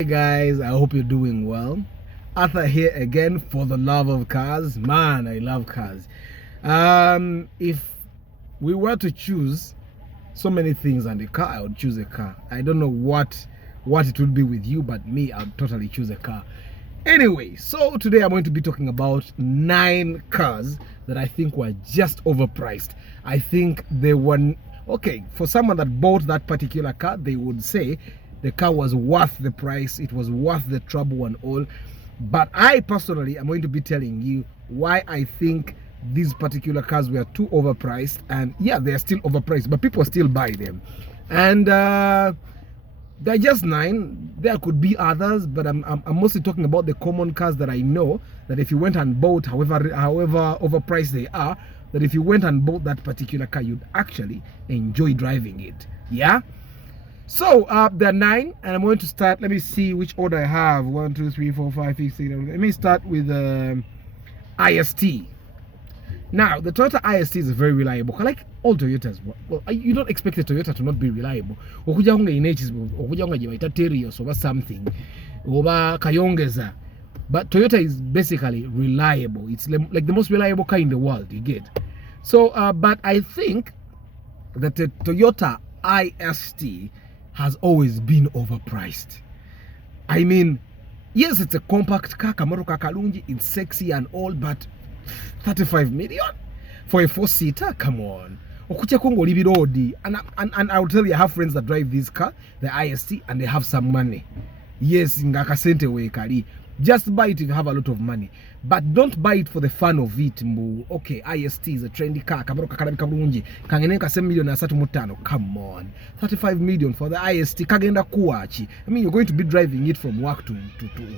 Hey guys, I hope you're doing well. Arthur here again for the love of cars. Man, I love cars. If we were to choose so many things and a car, I would choose a car. I don't know what it would be with you, but me, I'd totally choose a car. Anyway, so today I'm going to be talking about 9 cars that I think were just overpriced. I think they were okay for someone that bought that particular car. They would say the car was worth the price, it was worth the trouble and all. But I personally am going to be telling you why I think these particular cars were too overpriced. And yeah, they're still overpriced, but people still buy them. And they're just 9. There could be others, but I'm mostly talking about the common cars that I know that if you went and bought, however overpriced they are, that if you went and bought that particular car, you'd actually enjoy driving it. Yeah. So there are 9, and I'm going to start. Let me see which order I have. 1, 2, 3, 4, 5, 6, 7. Let me start with IST. Now, the Toyota IST is very reliable. Like all Toyotas, well, you don't expect a Toyota to not be reliable. Okuja hunga ineches, okuja hunga jiwaita Terios over something, over Kayongeza. But Toyota is basically reliable. It's like the most reliable car in the world. You get. So, but I think that the Toyota IST has always been overpriced. I mean, yes, it's a compact car, Kamaro Kakalunji, it's sexy and all, but 35 million for a 4-seater? Come on. And I'll tell you, I have friends that drive this car, the IST, and they have some money. Yes, ngakasente we kali. Just buy it if you have a lot of money, but don't buy it for the fun of it. Okay, IST is a trendy car. Kangeneka 7 million asatu mutano. Come on, 35 million for the IST. Kagenda kuachi. I mean, you're going to be driving it from work to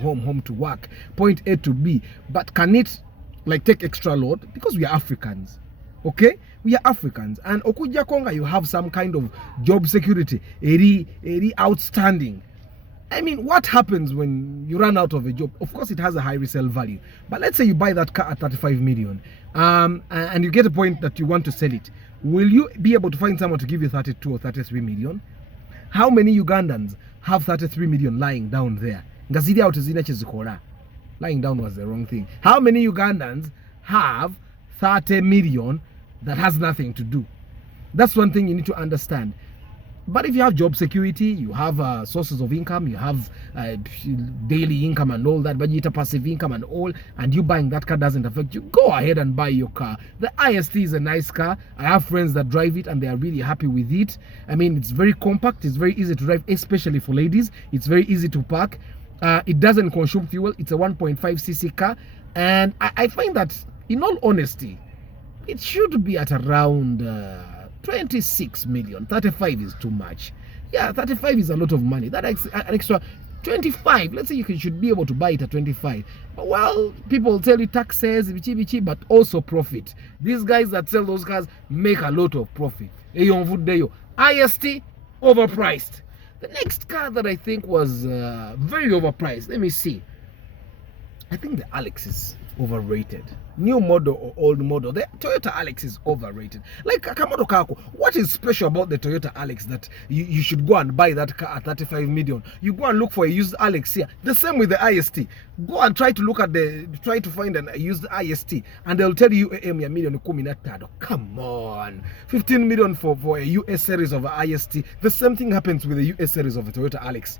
home to work, point A to B. But can it like take extra load? Because we are Africans. Okay, we are Africans, and Okuja Konga, you have some kind of job security, eri outstanding. I mean, what happens when you run out of a job? Of course, it has a high resale value. But let's say you buy that car at 35 million, and you get a point that you want to sell it. Will you be able to find someone to give you 32 or 33 million? How many Ugandans have 33 million lying down there? Lying down was the wrong thing. How many Ugandans have 30 million that has nothing to do? That's one thing you need to understand. But if you have job security, you have sources of income, you have daily income and all that, but you have passive income and all, and you buying that car doesn't affect you, go ahead and buy your car. The IST is a nice car. I have friends that drive it and they are really happy with it. I mean, it's very compact, it's very easy to drive, especially for ladies. It's very easy to park. It doesn't consume fuel. It's a 1.5cc car. And I find that, in all honesty, it should be at around 26 million. 35 is too much. Yeah, 35 is a lot of money. That extra 25, let's say you should be able to buy it at 25. Well, people tell you taxes, but also profit. These guys that sell those cars make a lot of profit. IST, overpriced. The next car that I think was very overpriced, let me see. I think the Alex is overrated. New model or old model, the Toyota Alex is overrated. Like Kamodo Kako, what is special about the Toyota Alex that you should go and buy that car at 35 million? You go and look for a used Alex here. The same with the IST. Go and try to find a used IST, and they'll tell you a million. Come on, 15 million for a US series of IST. The same thing happens with the US series of the Toyota Alex.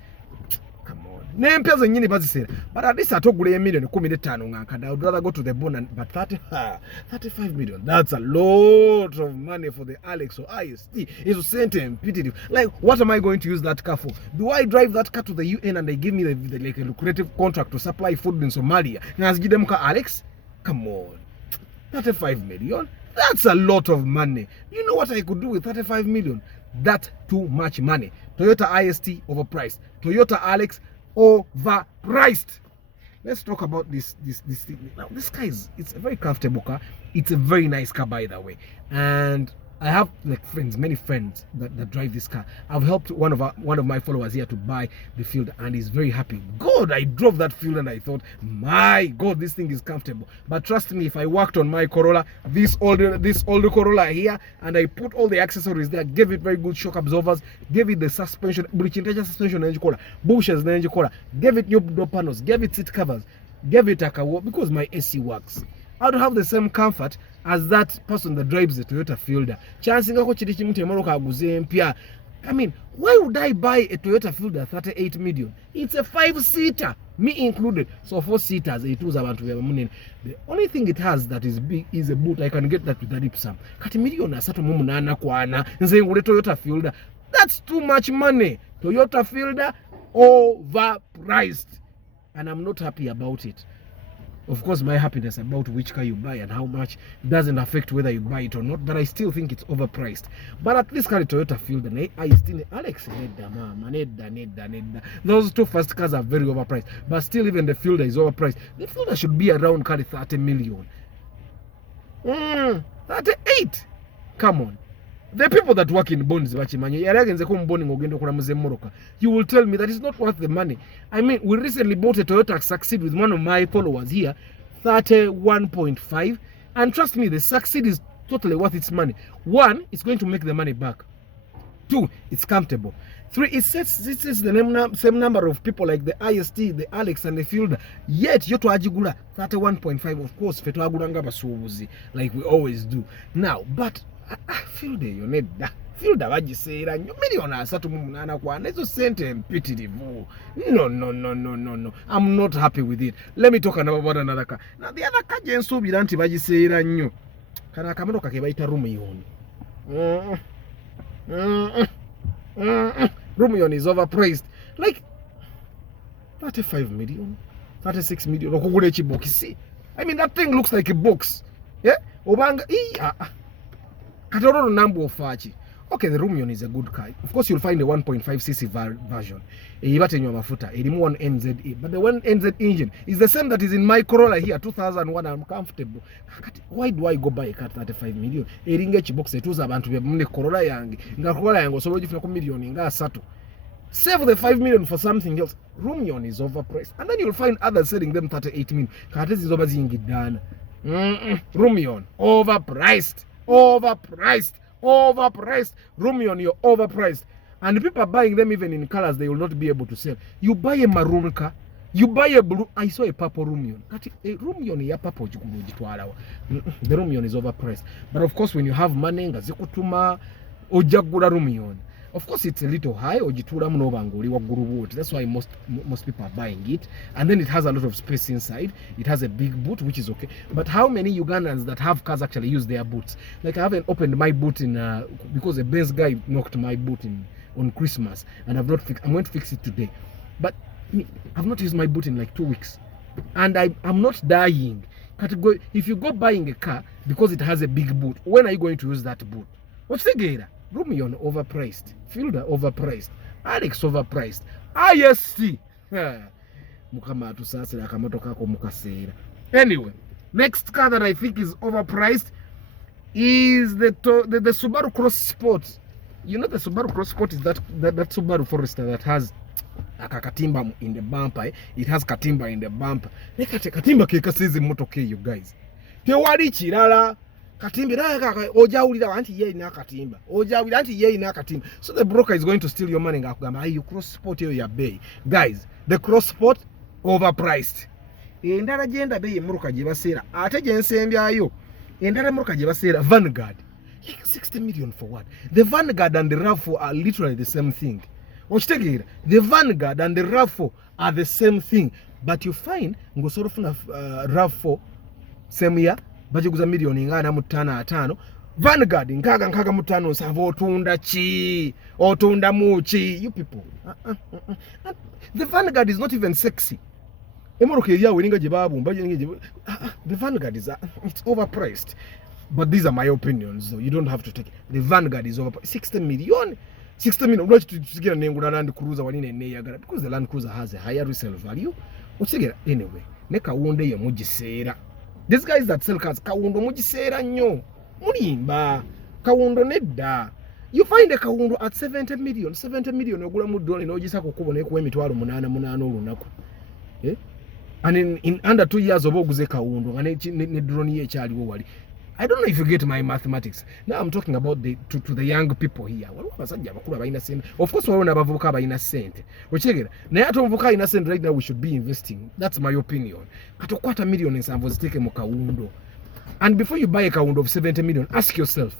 But at least I talk with a million. I would rather go to the bone. But 35 million, that's a lot of money for the Alex or IST. It's repetitive. Like, what am I going to use that car for? Do I drive that car to the UN and they give me like a lucrative contract to supply food in Somalia? And I give them car Alex? Come on, 35 million. That's a lot of money. You know what I could do with 35 million? That's too much money. Toyota IST overpriced. Toyota Alex overpriced. Let's talk about this thing. Now, this car it's a very comfortable car. It's a very nice car, by the way. And I have like friends, many friends that drive this car. I've helped one of my followers here to buy the Fielder, and he's very happy. God, I drove that Fielder and I thought, my God, this thing is comfortable. But trust me, if I worked on my Corolla, this older Corolla here, and I put all the accessories there, gave it very good shock absorbers, gave it the suspension, suspension, bushes, gave it new door panels, gave it seat covers, gave it a Kawundo, because my AC works. I would have the same comfort as that person that drives the Toyota Fielder. I mean, why would I buy a Toyota Fielder 38 million? It's a 5-seater, me included. So 4-seaters, it was about to be money. The only thing it has that is big is a boot. I can get that with a Ipsam. Kati million asato mumunana kwana. Nze ngule Toyota Fielder. That's too much money. Toyota Fielder overpriced. And I'm not happy about it. Of course, my happiness about which car you buy and how much doesn't affect whether you buy it or not, but I still think it's overpriced. But at least car Toyota Fielder, I still Alex those two first cars are very overpriced, but still even the Fielder is overpriced. The Fielder should be around 30 million. 38. Come on. The people that work in bonds, you will tell me that it's not worth the money. I mean, we recently bought a Toyota Succeed with one of my followers here, 31.5, and trust me, the Succeed is totally worth its money. 1, it's going to make the money back. 2, it's comfortable. 3, it says the same number of people like the IST, the Alex, and the Fielder. Yet, you to ajigula 31.5, of course, like we always do. Now, but Fielder, you need that. Fielder, what you say, and you million asatu munana kwa nezo sente mpitirivu. No. I'm not happy with it. Let me talk about another car. Now, the other car, Jensu Bilanti, what you say, and you. Kana kamero kakebaita Rumion. Rumion is overpriced. Like 35 million, 36 million. I mean, that thing looks like a box. Yeah? Obanga. Okay, the Rumion is a good car. Of course, you'll find a 1.5cc version. One NZE. But the one NZ engine is the same that is in my Corolla here, 2001. I'm comfortable. Why do I go buy a car 35 million? Save the 5 million for something else. Rumion is overpriced. And then you'll find others selling them 38 million. Rumion, overpriced. Rumion, you're overpriced. And people are buying them even in colors they will not be able to sell. You buy a maroon car, you buy a blue. I saw a purple Rumion. A Rumion ya purple. The Rumion is overpriced. But of course, when you have money, ngazikutuma ojagura Rumion. Of course, it's a little high. That's why most people are buying it. And then it has a lot of space inside. It has a big boot, which is okay. But how many Ugandans that have cars actually use their boots? Like, I haven't opened my boot because a Benz guy knocked my boot on Christmas, and I'm going to fix it today. But I've not used my boot in like 2 weeks, and I'm not dying. If you go buying a car because it has a big boot, when are you going to use that boot? What's the gator? Rumion overpriced, Fielder overpriced, Alex overpriced, IST. Anyway, next car that I think is overpriced is the Subaru Cross Sport. You know, the Subaru Cross Sport is that Subaru Forester that has a katimba in the bumper. It has katimba in the bumper. Katimba keka says motoke, you guys. Tewari chirala. So the broker is going to steal your money. You cross sport your bay. Guys, the cross sport overpriced. Vanguard. 60 million for what? The Vanguard and the RAV4 are literally the same thing. The Vanguard and the RAV4 are the same thing. But you find RAV4 same year. Bajuguza milioni ngana mutana atano. Vanguard nkaga mutano savo otunda muchi. You people. The Vanguard is not even sexy. The Vanguard is it's overpriced. But these are my opinions, so you don't have to take it. The Vanguard is overpriced. 60 million. 60 million. Because the Land Cruiser has a higher resale value. Anyway, Kawundo ya mujisera. These guys that sell cars, Kawundo mujisera nyo. Mulimba. Kawundo nedda. You find a Kawundo at 70 million. 70 million ogula mu dollar n'ogisa kukubo ne kuwa emitwalo 8 olunaku. And in under 2 years oba oguze Kawundo nga ne drone ye ekyaliwo wali. I don't know if you get my mathematics. Now I'm talking about to the young people here. Of course, we're not voka innocent. We check it. Now to voka innocent right now we should be investing. That's my opinion. At a quarter million in some was taken Kawundo. And before you buy a Kawundo of 70 million, ask yourself,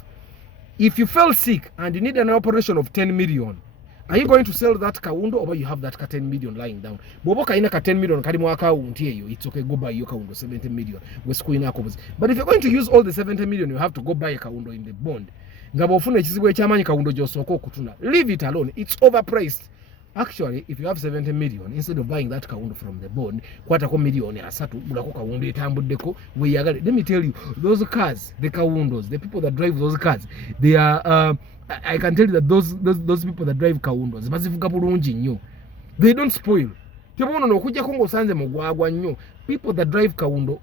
if you fell sick and you need an operation of 10 million, are you going to sell that Kawundo or you have that 10 million lying down? Boboka ina 10 million kali mu account here, it's okay, go buy your Kawundo 70 million. But if you're going to use all the 70 million, you have to go buy a Kawundo in the bond. Ngabo ofuna ekizibu ekyamanyi Kawundo gyosooka okutuna. Leave it alone. It's overpriced. Actually, if you have 70 million, instead of buying that Kawundo from the bond, kwatako million asatu bulako Kawundo etambuddeko weyagale. Let me tell you, those cars, the Kawundos, the people that drive those cars, they are I can tell you that those people that drive Kawundos bazivuga bulungi nnyo. They don't spoil. Tebono nokujjako ng'osanze mugwagwa nnyo. People that drive Kawundo,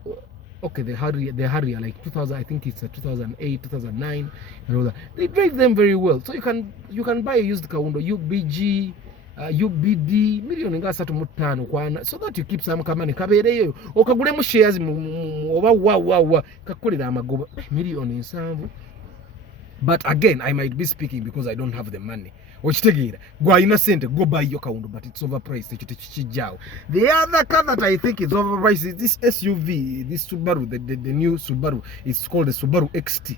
okay, the Harrier like 2000, I think it's 2008, 2009 and all that. They drive them very well. So you can buy a used Kawundo UBG, UBD million nga 3.5 kwana, so that you keep some kamani kabeereyo okagulemu shares oba wa kakolera amagoba million 7. But again, I might be speaking because I don't have the money. Go innocent, go buy your Kawundo, but it's overpriced. The other car that I think is overpriced is this SUV, this Subaru, the new Subaru. It's called the Subaru XT.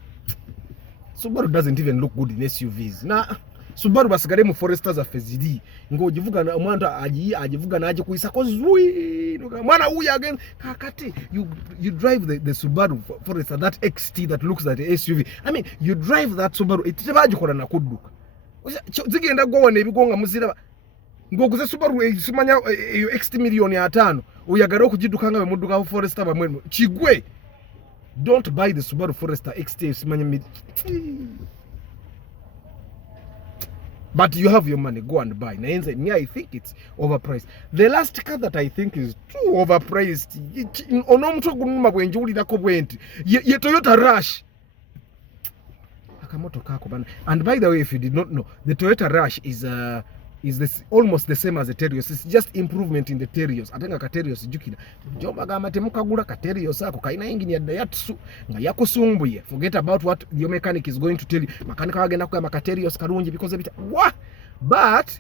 Subaru doesn't even look good in SUVs. Nah, Subaru basigale mu Foresters afezidi. Ngo jivuga na mwanda ajivuga na aje kuisa kozui. Mwana uya again kakati. You drive the Subaru Forester, that XT that looks like a SUV. I mean, you drive that Subaru, itebaje kola na kudduka. Zigenda gwa nebigonga muzira. Ngo kuze Subaru simanya XT million ya 5. Uyagara okujidukanga be muduka Forester bamwe. Chigwe. Don't buy the Subaru Forester XT simanya but you have your money, go and buy. Yeah, I think it's overpriced. The last car that I think is too overpriced, ye Toyota Rush. And by the way, if you did not know, the Toyota Rush is this almost the same as the Terios. It's just improvement in the Terios. Atenga ka Terios jukira. Jomba gama temukagula ka Terios ako kaina engine ya Daihatsu nga yakusumbuye. Forget about what your mechanic is going to tell you. Makanika wagenda kwa ka Terios karungi because of it. What? But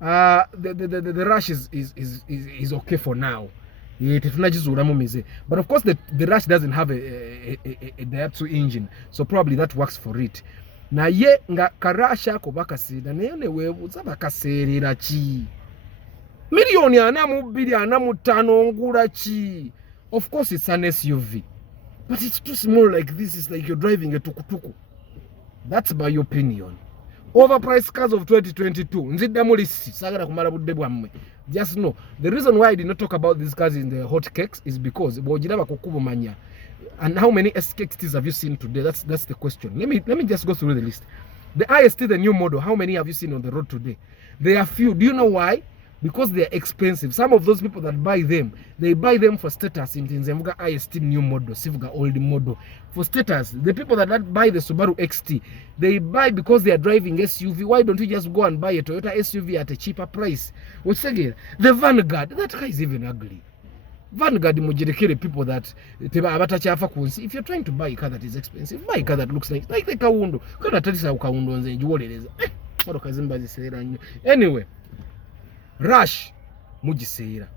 the Rush is okay for now. But of course the Rush doesn't have a Daihatsu engine, so probably that works for it. Na ye nga karasha ko bakasida nayo ne webuza bakaserera ki milioni 4.5 ngula ki. Of course it's an SUV, but it's too small. Like this is like you're driving a tukutuku. That's my opinion. Overpriced cars of 2022 nzidda mulisi sagala kumala budde bwammwe. Just know the reason why I did not talk about these cars in the hot cakes is because bojiraba kukubumanya. And how many SKXTs have you seen today? That's the question. Let me just go through the list. The IST, the new model, how many have you seen on the road today? There are few. Do you know why? Because they are expensive. Some of those people that buy them, they buy them for status. In Zemvuga IST new model, Sivuga old model. For status, the people that buy the Subaru XT, they buy because they are driving SUV. Why don't you just go and buy a Toyota SUV at a cheaper price? What's again? The Vanguard, that car is even ugly. Vanguard mujirekere people that abatachafa kunsi. If you're trying to buy a car that is expensive, buy a car that looks like the Kawundo. Kana tatisa Kawundo nze njuwolereza. Oro kazimba ziseera nnyo. Anyway, Rush mujiseera.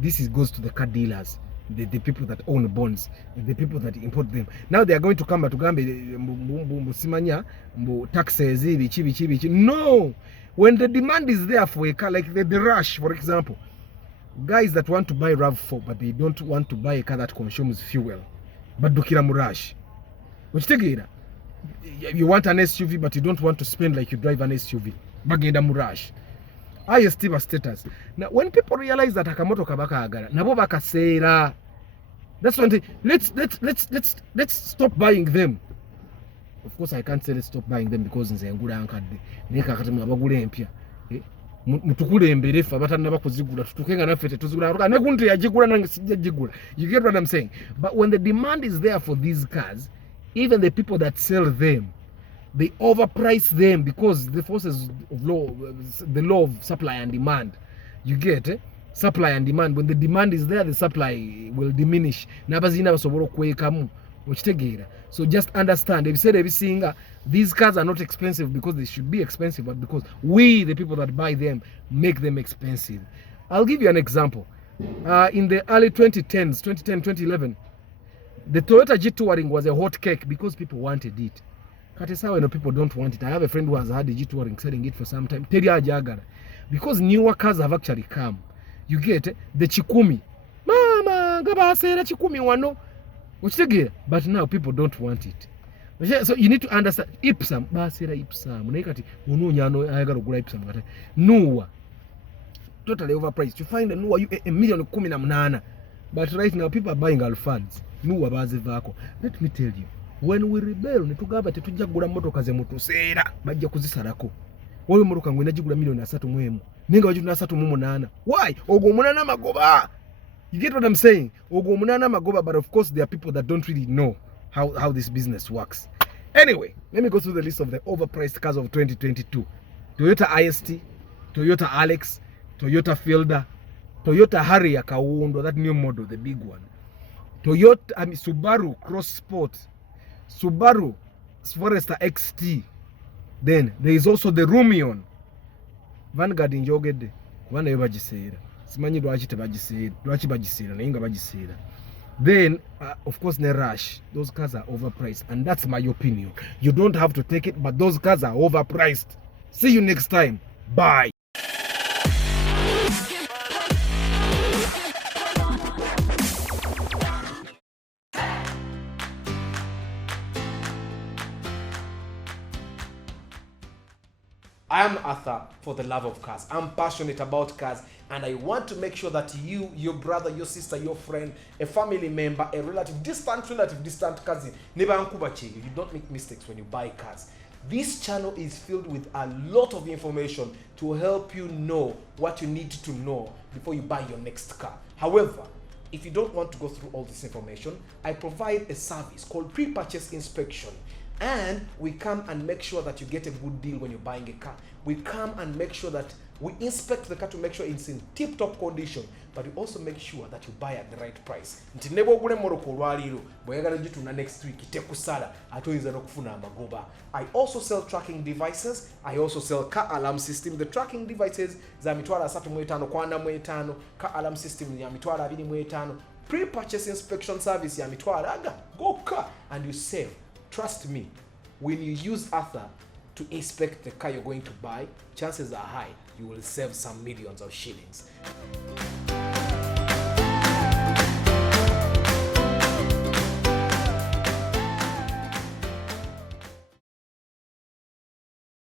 This goes to the car dealers, the people that own bonds, the people that import them. Now they are going to come back to Gambe musimanya mbu taxes bichi. No, when the demand is there for a car like the Rush, for example. Guys that want to buy RAV4 but they don't want to buy a car that consumes fuel, but dukira mu Rush. You want an SUV but you don't want to spend like you drive an SUV. Bagenda mu Rush. IST status. Now when people realize that akamoto kabaka agara, nabo bakaseera. That's one thing. Let's stop buying them. Of course I can't say let's stop buying them because nze ngula ankadde. Neka kati mwabagula empya. Mutukule embere fa batanaba kuzigula tutukenga naffe tetuzigula ne kuntu yagigula nange sijagigula. You get what I'm saying? But when the demand is there for these cars, even the people that sell them, They overprice them because the forces of law, the law of supply and demand. You get supply and demand. When the demand is there, the supply will diminish. So just understand, if you said everything, these cars are not expensive because they should be expensive, but because we, the people that buy them, make them expensive. I'll give you an example. In the early 2010s, 2010, 2011, the Toyota G Touring was a hot cake because people wanted it. When people don't want it. I have a friend who has had a G Touring, selling it for some time. Because newer cars have actually come. You get the Chikumi. Mama, gabasera Chikumi wano. But now people don't want it. So you need to understand. Ipsam, basera Ipsam. Unaikati ununyano ayagara gula Ipsam. Nuwa. Totally overpriced. You find a Nuwa $1,018,000. But right now people are buying Alphans. Nuwa bazi vako. Let me tell you. When we rebel, netugamba tetujja kugula motoka ze mutuseera bajja kuzisarako. Wowe motoka ngwe najigula $3 mwemu. Ninga wajuna 3 Why? Ogo munana magoba. You get what I'm saying? Ogo munana magoba, but of course there are people that don't really know how this business works. Anyway, let me go through the list of the overpriced cars of 2022. Toyota IST, Toyota Alex, Toyota Fielder, Toyota Harrier Kawundo, that new model, the big one. Subaru Cross Sport, Subaru Forester XT. Then there is also the Rumion. Vanguard njogedde kubana yo bagiseera. Simanyi lwaki tebagiseera. Lwaki bagiseera naye nga bagiseera. Then of course the Rush. Those cars are overpriced, and that's my opinion. You don't have to take it, but those cars are overpriced. See you next time. Bye. I am Arthur for the love of cars. I'm passionate about cars, and I want to make sure that you, your brother, your sister, your friend, a family member, a relative, distant cousin, you don't make mistakes when you buy cars. This channel is filled with a lot of information to help you know what you need to know before you buy your next car. However, if you don't want to go through all this information, I provide a service called pre-purchase inspection. And we come and make sure that you get a good deal when you're buying a car. We come and make sure that we inspect the car to make sure it's in tip-top condition, but we also make sure that you buy at the right price. Next week, I also sell tracking devices. I also sell car alarm system. The tracking devices za mitwala 3 kwanda 5, car alarm system ya mitwala 2 pre-purchase inspection service ya mitwala aga go car, and you save. Trust me, when you use Arthur to inspect the car you're going to buy, chances are high you will save some millions of shillings.